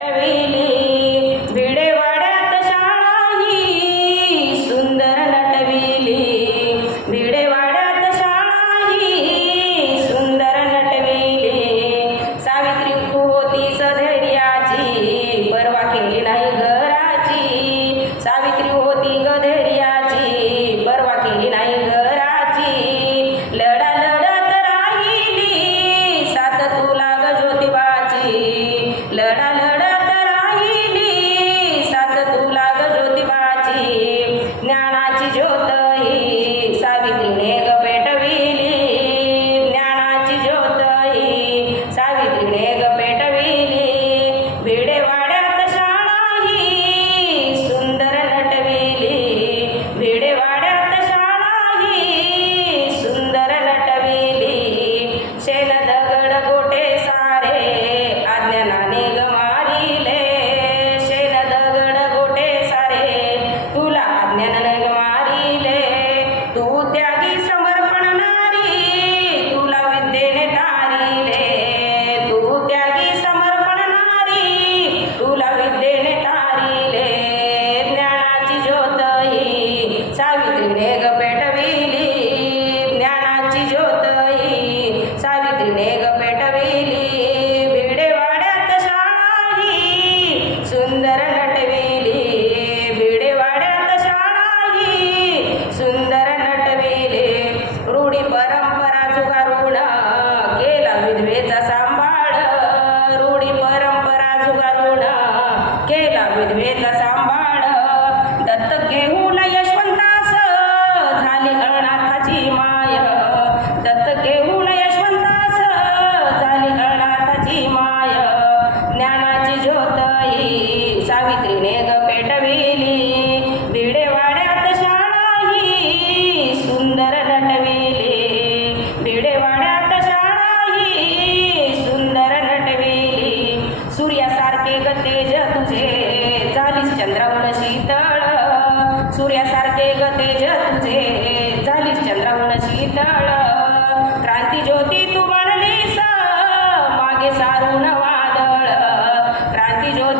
नटविली भिडेवाड्यात शाळा ही सुंदर नटविली भिडेवाड्यात शाळा ही सुंदर नटविली सावित्री तू होती सधैर्याची परवा केली नाही घराची सावित्री होती गधैर्याची परवा केली नाही घराची लढा लढत राहिली साथ तुला ग ज्योतिबाची लढा लढत राहिली साथ तुला ग ज्योतिबाची ज्ञानाची ज्योत ही सावित्रीने ग पेटविली ज्ञानाची ज्योत ही सावित्रीने ग पेटविली भिडेवाड्यात शाळा ही सुंदर नटविली भिडेवाड्यात शाळा ही सुंदर नटविली शेण दगड गोटे सारे अज्ञानाने ग मारिले शेण दगड गोटे सारे तुला अज्ञानाने ग मारिले तू त्यागी समर्पण नारी तुला विद्येने तारिले तू त्यागी समर्पण नारी तुला विद्येने तारिले ज्ञानाची ज्योत ही सावित्रीने ग पेटविली ज्ञानाची ज्योत ही सावित्रीने ग पेटविली भिडेवाड्यात शाळा ही सुंदर नटविली भिडेवाड्यात शाळा ही सुंदर नटविली रूढी परंपरा जुगारून केला विधवेचा सांभाळ रूढी परंपरा जुगारून केला विधवेचा सांभाळ दत्तक घेऊन यशवंतास झाली अनाथाची माय दत्तक घेऊन यशवंतास झाली अनाथाची माय ज्ञानाची ज्योत ही सावित्रीने ग पेटविली भिडेवाड्यात शाळा ही सुंदर नटविली भिडेवाड्यात शाळा ही सुंदर नटविली सूर्यासारखे ग तेज तुझे झालीस चंद्राहून शीतळ सूर्यासारखे ग तेज तुझे झालीस चंद्राहून शीतळ क्रांती ज्योती तू बनलीस मागे सारून वादळ क्रांती ज्योती